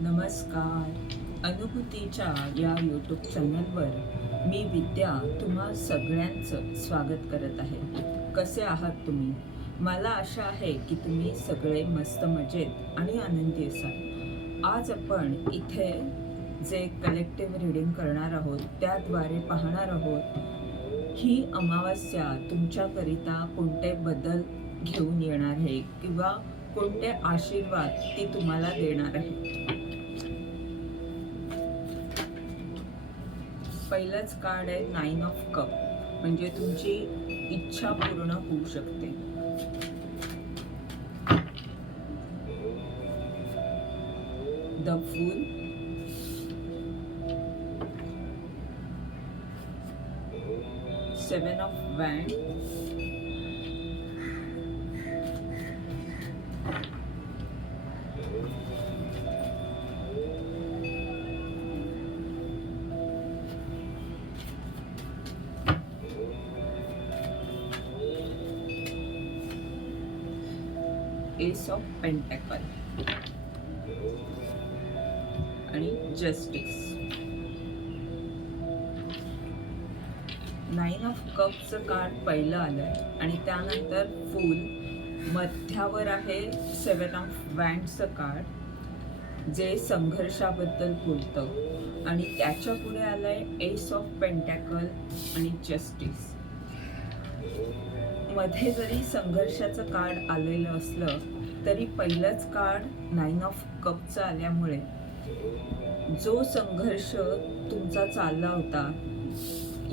नमस्कार. अनुभूतीच्या या यूट्यूब चॅनलवर मी विद्या तुम्हा सगळ्यांचं स्वागत करत आहे. कसे आहात तुम्ही? मला आशा आहे की तुम्ही सगळे मस्त मजेत आणि आनंदी असाल. आज आपण इथे जे कलेक्टिव्ह रीडिंग करणार आहोत त्याद्वारे पाहणार आहोत ही अमावस्या तुमच्याकरिता कोणते बदल घेऊन येणार आहे किंवा कोणते आशीर्वाद ती तुम्हाला देणार आहे? पहिलंच कार्ड आहे नाईन ऑफ कप म्हणजे तुमची इच्छा पूर्ण होऊ शकते. The fool seven of wand pentacle आणि जस्टिस नाईन ऑफ कपचं कार्ड पहिलं आलंय. आणि त्यानंतर फुल मध्यावर आहे सेवन ऑफ वँडचं कार्ड जे संघर्षाबद्दल बोलतं. आणि त्याच्या पुढे आलंय एस ऑफ पेंटॅकल आणि जस्टिसमध्ये जरी संघर्षाचं कार्ड आलेलं असलं तरी पहिलंच कार्ड नाईन ऑफ कपचा आल्यामुळे. जो संघर्ष तुमचा चालला होता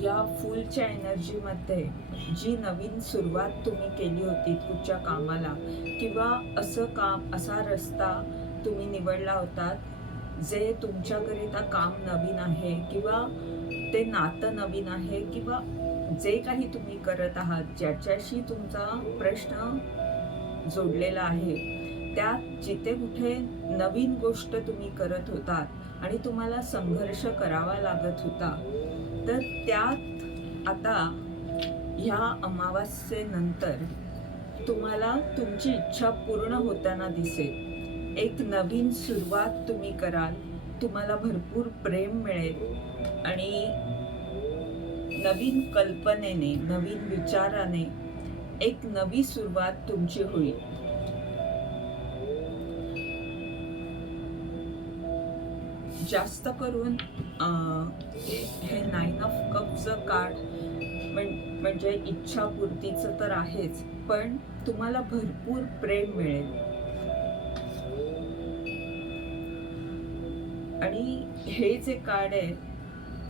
या फुलच्या एनर्जीमध्ये जी नवीन सुरुवात तुम्ही केली होती कुठच्या कामाला किंवा असं काम असा रस्ता तुम्ही निवडला होतात जे तुमच्याकरिता काम नवीन आहे किंवा ते नातं नवीन आहे किंवा जे काही तुम्ही करत आहात ज्याच्याशी तुमचा प्रश्न जोडलेला आहे. त्यात जिथे कुठे नवीन गोष्ट तुम्ही करत होतात आणि तुम्हाला संघर्ष करावा लागत होता तर त्यात आता ह्या अमावास्येनंतर तुम्हाला तुमची इच्छा पूर्ण होताना दिसेल. एक नवीन सुरुवात तुम्ही कराल तुम्हाला भरपूर प्रेम मिळेल आणि नवीन कल्पनेने नवीन विचाराने एक नवी सुरुवात तुमची होईल. जास्त करून हे नाईन ऑफ कपचं कार्ड म्हणजे इच्छापूर्तीचं तर आहेच पण तुम्हाला भरपूर प्रेम मिळेल. आणि हे जे कार्ड आहे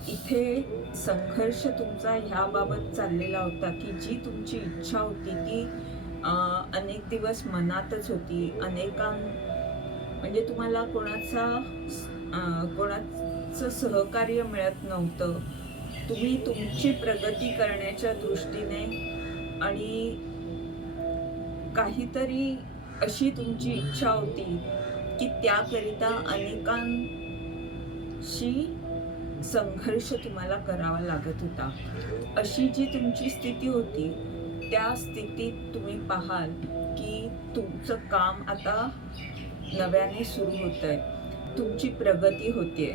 इथे संघर्ष तुमचा ह्याबाबत चाललेला होता की जी तुमची इच्छा होती ती अनेक दिवस मनातच होती. अनेकां म्हणजे तुम्हाला कोणाचा कोणाचं सहकार्य मिळत नव्हतं. तुम्ही तुमची प्रगती करण्याच्या दृष्टीने आणि काहीतरी अशी तुमची इच्छा होती की त्याकरिता अनेकांशी संघर्ष तुम्हाला करावा लागत होता. अशी जी तुमची स्थिती होती त्या स्थितीत तुम्ही पाहाल की तुमचं काम आता नव्याने सुरू होत आहे तुमची प्रगती होते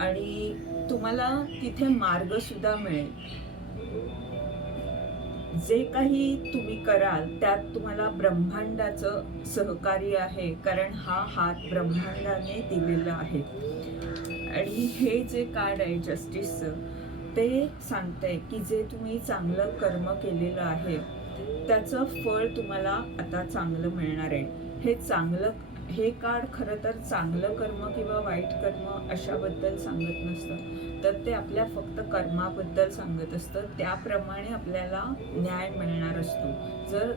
आणि तुम्हाला तिथे मार्गसुद्धा मिळेल. जे काही तुम्ही कराल त्यात तुम्हाला ब्रह्मांडाचं सहकार्य आहे कारण हा हात ब्रह्मांडाने दिलेला आहे. आणि हे जे कार्ड आहे जस्टिसचं ते सांगतंय की जे तुम्ही चांगलं कर्म केलेलं आहे त्याचं फळ तुम्हाला आता चांगलं मिळणार आहे. हे चांगलं हे कार्ड खरं तर चांगलं कर्म किंवा वाईट कर्म अशाबद्दल सांगत नसतं. तर ते आपल्या फक्त कर्माबद्दल सांगत असतं. त्याप्रमाणे आपल्याला न्याय मिळणार असतो. जर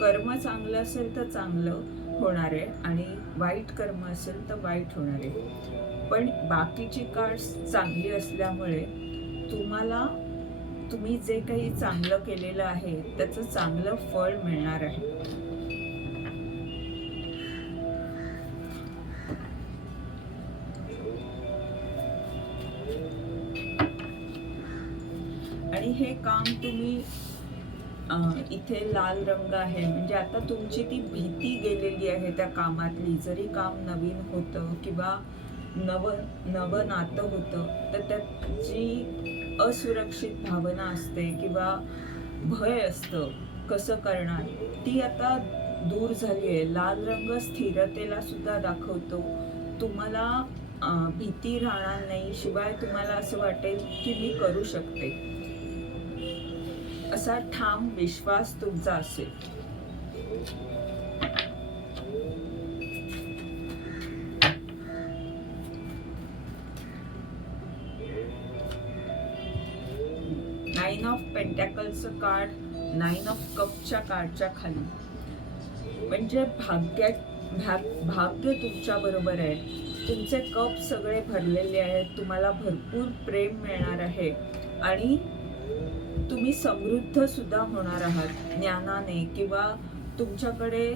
कर्म चांगलं असेल तर चांगलं होणार आहे आणि वाईट कर्म असेल तर वाईट होणार आहे. पण बाकीची कार्ड्स चांगली असल्यामुळे तुम्हाला तुम्ही जे काही चांगलं केलेलं आहे त्याचं चांगलं फळ मिळणार आहे. आणि हे काम तुम्ही इथे लाल रंग आहे. म्हणजे आता तुमची ती भीती गेलेली आहे त्या कामातली. जरी काम नवीन होतं किंवा नव नवं नातं होतं. तर त्यात जी असुरक्षित भावना असते किंवा भय असतं कसं करणार ती आता दूर झाली आहे. लाल रंग स्थिरतेला सुद्धा दाखवतो. तुम्हाला भीती राहणार नाही. शिवाय तुम्हाला असं वाटेल की मी करू शकते. असा ठाम विश्वास तुमचा असेल. नाईन ऑफ पेंटॅकलचं कार्ड नाईन ऑफ कपच्या कार्डच्या खाली. म्हणजे भाग्य भाग- भाग्य तुमच्या बरोबर आहे. तुमचे कप सगळे भरलेले आहेत. तुम्हाला भरपूर प्रेम मिळणार आहे. आणि तुम्ही समृद्ध सुद्धा होणार आहात. ज्ञानाने किंवा तुमच्याकडे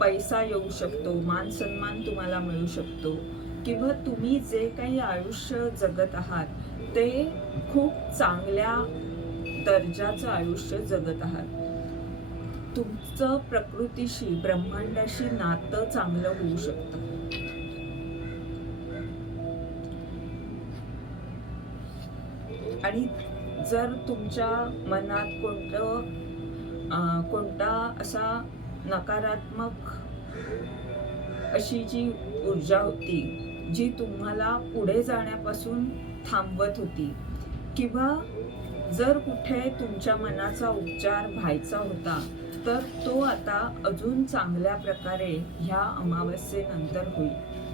पैसा येऊ शकतो. मान सन्मान तुम्हाला मिळू शकतो. किंवा तुम्ही जे काही आयुष्य जगत आहात ते खूप चांगल्या दर्जाचं आयुष्य जगत आहात. तुमचं प्रकृतीशी ब्रह्मांडाशी नातं चांगलं होऊ शकतं. आणि जर तुमच्या मनात कोणतं अं, कोणता असा नकारात्मक अशी जी ऊर्जा होती जी तुम्हाला पुढे जाण्यापासून थांबवत होती. किंवा जर कुठे तुमच्या मनाचा उपचार व्हायचा होता तर तो आता अजून चांगल्या प्रकारे ह्या अमावस्येनंतर होईल.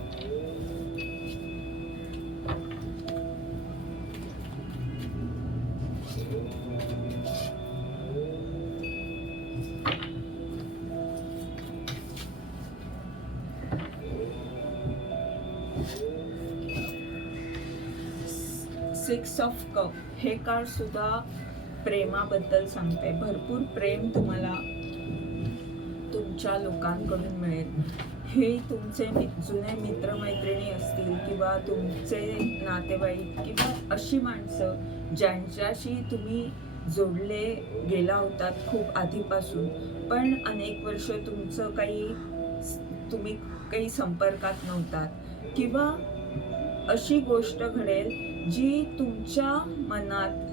सिक्स ऑफ कप हे कार्ड सुद्धा प्रेमाबद्दल सांगते. भरपूर प्रेम तुम्हाला तुमच्या लोकांकडून मिळेल. हे तुमचे मि जुने मित्रमैत्रिणी असतील किंवा तुमचे नातेवाईक किंवा अशी माणसं ज्यांच्याशी तुम्ही जोडले गेला होतात खूप आधीपासून पण अनेक वर्ष तुमचं काही तुम्ही काही संपर्कात नव्हतात. किंवा अशी गोष्ट घडेल जी तुमच्या मनात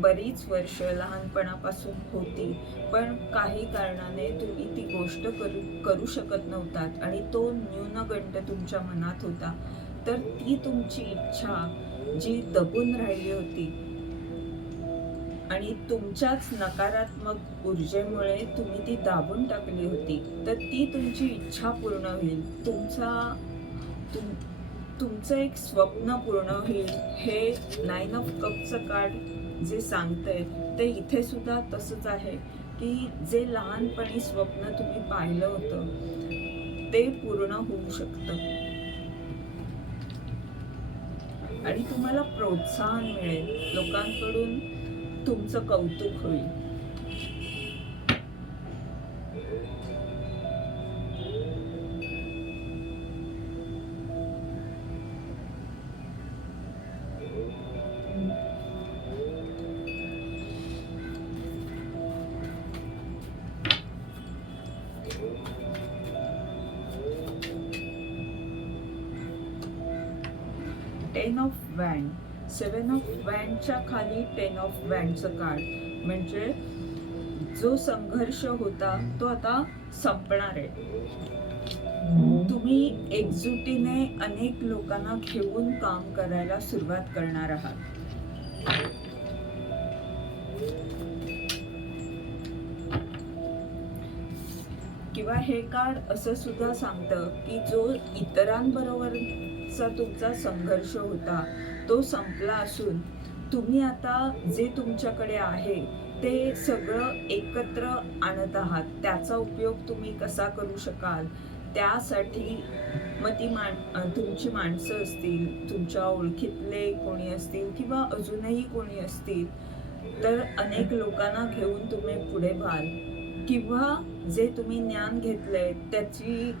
बरीच वर्ष लहानपणापासून होती पण काही कारणाने तुम्ही ती गोष्ट करू करू शकत नव्हतात आणि तो न्यूनगंड तुमच्या मनात होता. तर ती तुमची इच्छा जी दबून राहिली होती आणि तुमच्याच नकारात्मक ऊर्जेमुळे तुम्ही ती दाबून टाकली होती तर ती तुमची इच्छा पूर्ण होईल. तुमचा तुम तुमचं एक स्वप्न पूर्ण होईल. हे नाईन ऑफ कपचं कार्ड जे सांगतंय ते इथे सुद्धा तसंच आहे की जे लहानपणी स्वप्न तुम्ही पाहिलं होतं ते पूर्ण होऊ शकतं. आणि तुम्हाला प्रोत्साहन मिळेल. लोकांकडून तुमचं कौतुक होईल. Ten of wand seven of वँडच्या खाली टेन ऑफ वँडचं कार्ड म्हणजे जो संघर्ष होता तो आता संपणार आहे. तुम्ही एकजुटीने अनेक लोकांना घेऊन काम करायला सुरुवात करणार आहात. किंवा हे कार्ड असं सुद्धा सांगतं की जो इतरांबरोबर इतरांबरोबरचा तुमचा संघर्ष होता. तो संपला असून तुम्ही आता जे तुमच्याकडे आहे ते सगळं एकत्र आणत आहात. त्याचा उपयोग तुम्ही कसा करू शकाल? त्यासाठी मग ती मान तुमची माणसं असतील तुमच्या ओळखीतले कोणी असतील किंवा अजूनही कोणी असतील तर अनेक लोकांना घेऊन तुम्ही पुढे व्हाल. किंवा जे तुम्ही ज्ञान घेतलंय त्याची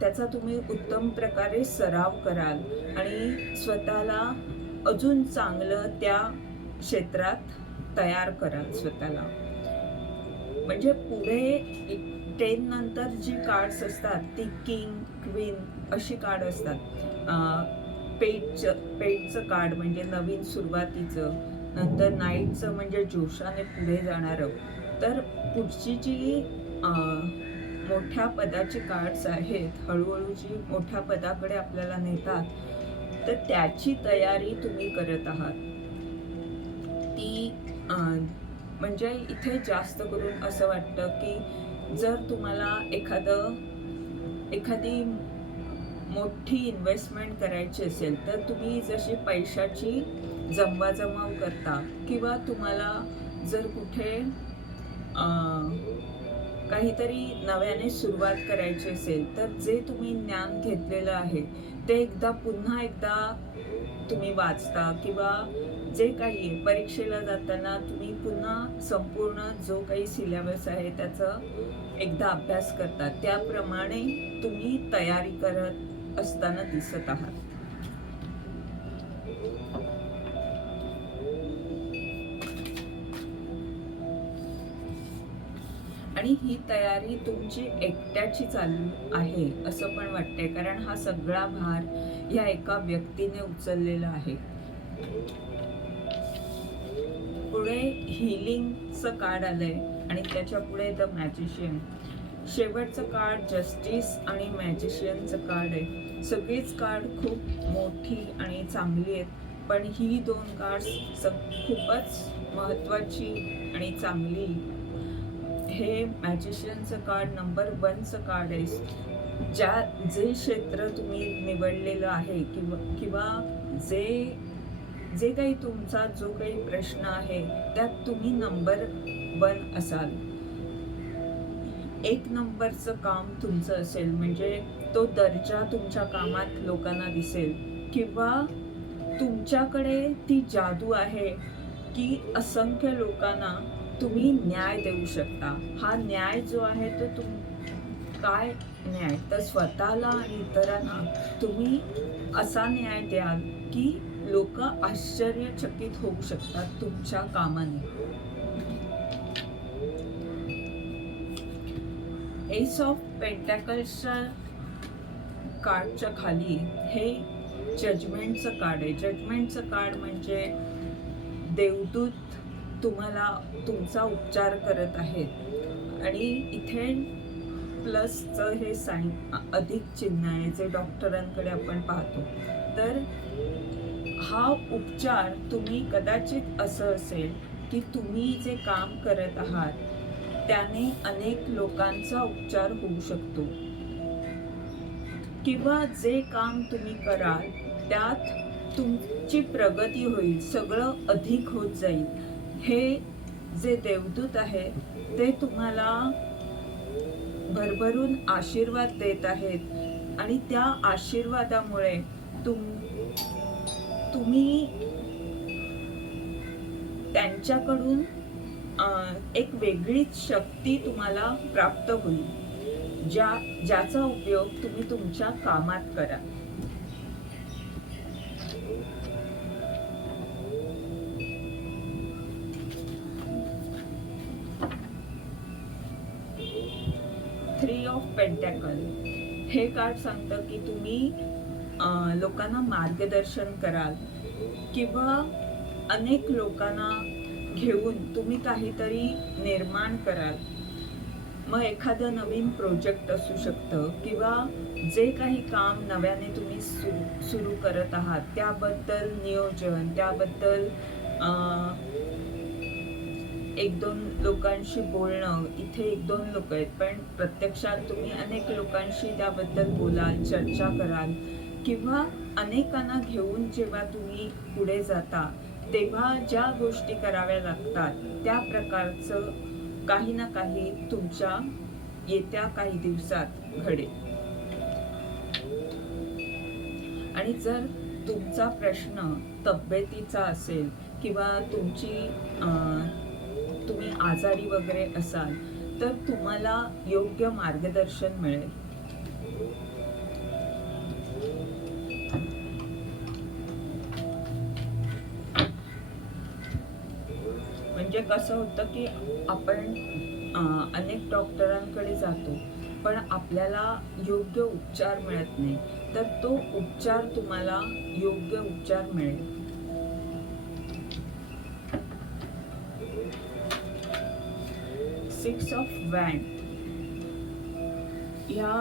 त्याचा तुम्ही उत्तम प्रकारे सराव कराल आणि स्वतःला अजून चांगलं त्या क्षेत्रात तयार कराल स्वतःला. म्हणजे पुढे टेन नंतर जी कार्ड्स असतात ती किंग क्वीन अशी कार्ड असतात. पेटचं पेटचं कार्ड म्हणजे नवीन सुरुवातीचं नंतर नाईटचं म्हणजे जोशाने पुढे जाणारं. तर पुढची जी मोठ्या पदाची कार्ड्स आहेत हळूहळू जी मोठ्या पदाकडे आपल्याला नेतात तर त्याची तयारी तुम्ही करत आहात. ती म्हणजे इथे जास्त करून असं वाटतं की जर तुम्हाला एखादं एखादी मोठी इन्व्हेस्टमेंट करायची असेल तर तुम्ही जशी पैशाची जमवाजमाव करता किंवा तुम्हाला जर कुठे काहीतरी नव्याने सुरुवात करायची असेल तर जे तुम्ही ज्ञान घेतलेलं आहे ते एकदा पुन्हा एकदा तुम्ही वाचता किंवा जे काही आहे परीक्षेला जाताना तुम्ही पुन्हा संपूर्ण जो काही सिलेबस आहे त्याचा एकदा अभ्यास करता. त्याप्रमाणे तुम्ही तयारी करत असताना दिसत आहात. आणि ही तयारी तुमची एकट्याची चालू आहे असं पण वाटतंय. कारण हा सगळा भार या एका व्यक्तीने उचललेला आहे. पुढे हिलिंगचं कार्ड आलंय आणि त्याच्या पुढे द मॅजिशियन. शेवटचं कार्ड जस्टिस आणि मॅजिशियनचं कार्ड आहे. सगळीच कार्ड खूप मोठी आणि चांगली आहेत पण ही दोन कार्ड्स स खूपच महत्त्वाची आणि चांगली हे मॅजिशियनचं कार्ड नंबर वनचं कार्ड आहे. ज्या जे क्षेत्र तुम्ही निवडलेलं आहे किंवा किंवा जे जे काही तुमचा जो काही प्रश्न आहे त्यात तुम्ही नंबर वन असाल. एक नंबरचं काम तुमचं असेल म्हणजे तो दर्जा तुमच्या कामात लोकांना दिसेल. किंवा तुमच्याकडे ती जादू आहे की असंख्य लोकांना तुम्ही न्याय देऊ शकता. हा न्याय जो आहे तो तुम काय न्याय? तर स्वतःला आणि इतरांना. तुम्ही असा न्याय द्याल की लोक आश्चर्यचकित होऊ शकतात तुमच्या कामाने. एस ऑफ पेंटॅकल्सच्या कार्डच्या खाली हे जजमेंटचं कार्ड आहे. जजमेंटचं कार्ड म्हणजे देवदूत तुम्हाला तुमचा उपचार करत आहेत. आणि इथे प्लसचं हे साईन अधिक चिन्ह आहे जे डॉक्टरांकडे आपण पाहतो. तर हा उपचार तुम्ही कदाचित असं असेल की तुम्ही जे काम करत आहात त्याने अनेक लोकांचा उपचार होऊ शकतो. किंवा जे काम तुम्ही कराल त्यात तुमची प्रगती होईल सगळं अधिक होत जाईल. हे जे देवदूत आहे ते तुम्हाला भरभरून आशीर्वाद देत आहेत. आणि त्या आशीर्वादामुळे तुम तुम्ही त्यांच्याकडून एक वेगळीच शक्ती तुम्हाला प्राप्त होईल ज्या ज्याचा उपयोग तुम्ही तुमच्या कामात करा. थ्री ऑफ पेंटॅकल हे कार्ड सांगतं की तुम्ही लोकांना मार्गदर्शन कराल किंवा अनेक लोकांना घेऊन तुम्ही काहीतरी निर्माण कराल. मग एखादं नवीन प्रोजेक्ट असू शकतं किंवा जे काही काम नव्याने तुम्ही सुरू सुरू करत आहात त्याबद्दल नियोजन त्याबद्दल एक दोन लोकांशी बोलणं इथे एक दोन लोक आहेत पण प्रत्यक्षात तुम्ही अनेक लोकांशी त्याबद्दल बोलाल चर्चा कराल किंवा अनेकांना घेऊन जेव्हा तुम्ही पुढे जाता तेव्हा ज्या गोष्टी कराव्या लागतात त्या प्रकारचं काही ना काही तुमच्या येत्या काही दिवसात घडेल. आणि जर तुमचा प्रश्न तब्येतीचा असेल किंवा तुमची अं, तुम्ही आजारी वगैरे असाल तर तुम्हाला योग्य मार्गदर्शन मिळेल. म्हणजे कसं होतं की आपण अनेक डॉक्टरांकडे जातो पण आपल्याला योग्य उपचार मिळत नाही. तर तो उपचार तुम्हाला योग्य उपचार मिळेल. सिक्स ऑफ वॅन या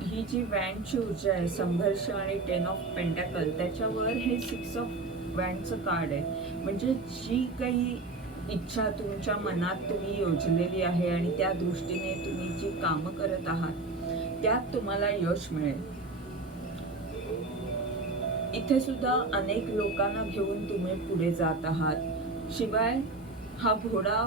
ही जी वॅनची ऊर्जा आहे संघर्ष आणि टेन ऑफ पेंटॅकल त्याच्यावर हे सिक्स ऑफ वॅनचं कार्ड आहे. म्हणजे जी काही इच्छा तुमच्या मनात तुम्ही योजलेली आहे आणि त्या दृष्टीने तुम्ही जी कामं करत आहात त्यात तुम्हाला यश मिळेल. इथे सुद्धा अनेक लोकांना घेऊन तुम्ही पुढे जात आहात. शिवाय हा घोडा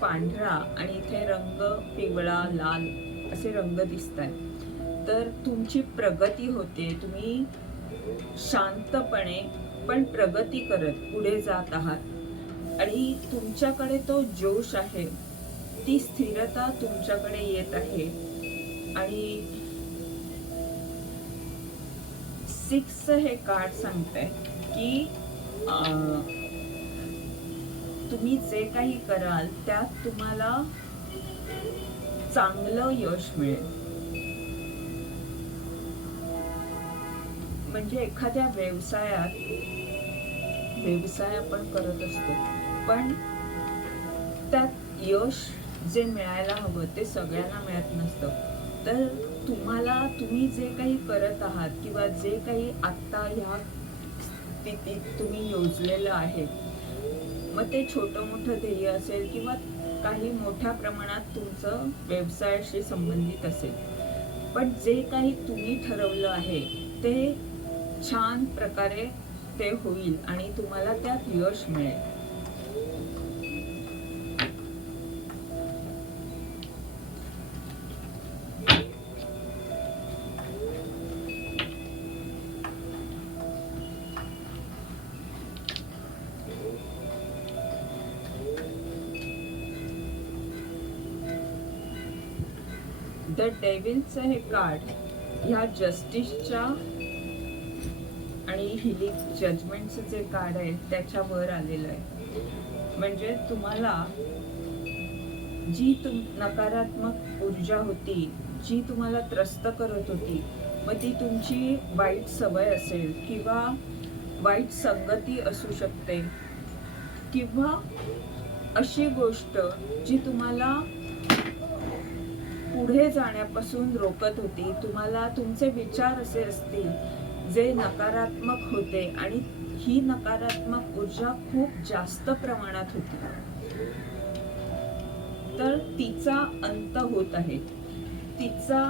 पांढरा आणि इथे रंग पिवळा लाल असे रंग दिसत आहेत तर तुमची प्रगती होते तुम्ही शांतपणे पण प्रगती करत पुढे जात आहात. आणि तुमच्याकडे तो जोश आहे ती स्थिरता तुमच्याकडे येत आहे. आणि सिक्स हे कार्ड सांगत आहे की तुम्ही जे काही कराल त्यात तुम्हाला चांगलं यश मिळेल. म्हणजे एखाद्या व्यवसायात व्यवसाय आपण करत असतो पण त्यात यश जे मिळायला हवं ते सगळ्यांना मिळत नसतं. तर तुम्हाला तुम्ही जे काही करत आहात किंवा जे काही आत्ता ह्या स्थितीत तुम्ही योजलेलं आहे मग ते छोटं मोठं ध्येय असेल किंवा काही मोठ्या प्रमाणात तुमचं व्यवसायाशी संबंधित असेल. पण जे काही तुम्ही ठरवलं आहे ते छान प्रकारे ते होईल आणि तुम्हाला त्यात यश मिळेल. डेव्हिलचं हे कार्ड ह्या जस्टिसच्या आणि हिलिंग जजमेंटचं जे कार्ड आहे त्याच्यावर आलेलं आहे. म्हणजे तुम्हाला जी तुम नकारात्मक ऊर्जा होती जी तुम्हाला त्रस्त करत होती मग ती तुमची वाईट सवय असेल किंवा वाईट संगती असू शकते किंवा अशी गोष्ट जी तुम्हाला पुढे जाण्यापासून रोखत होती. तुम्हाला तुमचे विचार असे असतील जे नकारात्मक होते आणि ही नकारात्मक ऊर्जा खूप जास्त प्रमाणात होती. तर तिचा अंत होत आहे. तिचा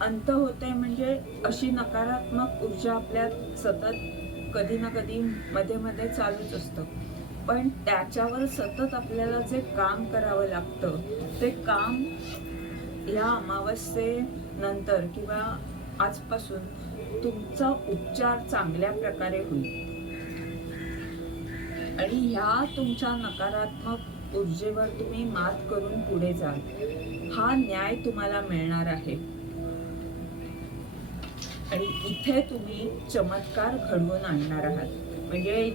अंत होत आहे म्हणजे अशी नकारात्मक ऊर्जा आपल्यात सतत कधी ना कधी मध्ये मध्ये चालूच असतं. पण त्याच्यावर सतत आपल्याला जे काम करावं लागतं ते काम या अमावस्येनंतर किंवा आजपासून तुमचा उपचार चांगल्या प्रकारे होईल. आणि ह्या तुमच्या नकारात्मक ऊर्जेवर तुम्ही मात करून पुढे जाल. हा न्याय तुम्हाला मिळणार आहे. आणि इथे तुम्ही चमत्कार घडवून आणणार आहात. म्हणजे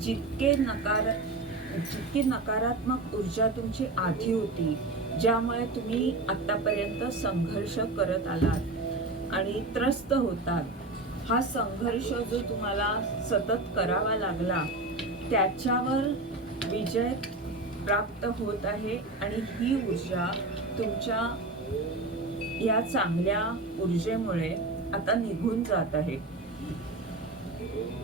जितके नकार जितकी नकारात्मक ऊर्जा तुमची आधी होती ज्यामुळे तुम्ही आतापर्यंत संघर्ष करत आलात आणि त्रस्त होतात. हा संघर्ष जो तुम्हाला सतत करावा लागला त्याच्यावर विजय प्राप्त होत आहे आणि ही ऊर्जा तुमच्या या चांगल्या ऊर्जेमुळे आता निघून जात आहे.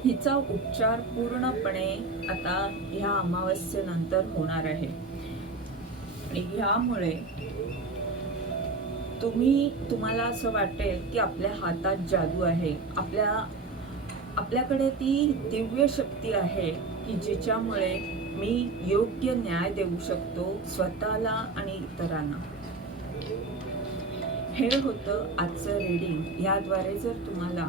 हिचा उपचार पूर्णपणे आता ह्या अमावस्येनंतर होणार आहे. ह्यामुळे तुम्ही तुम्हाला असं वाटेल की आपल्या हातात जादू आहे. आपल्या आपल्याकडे ती दिव्य शक्ती आहे की जिच्यामुळे मी योग्य न्याय देऊ शकतो स्वतःला आणि इतरांना. हे होतं आजचं रीडिंग याद्वारे जर तुम्हाला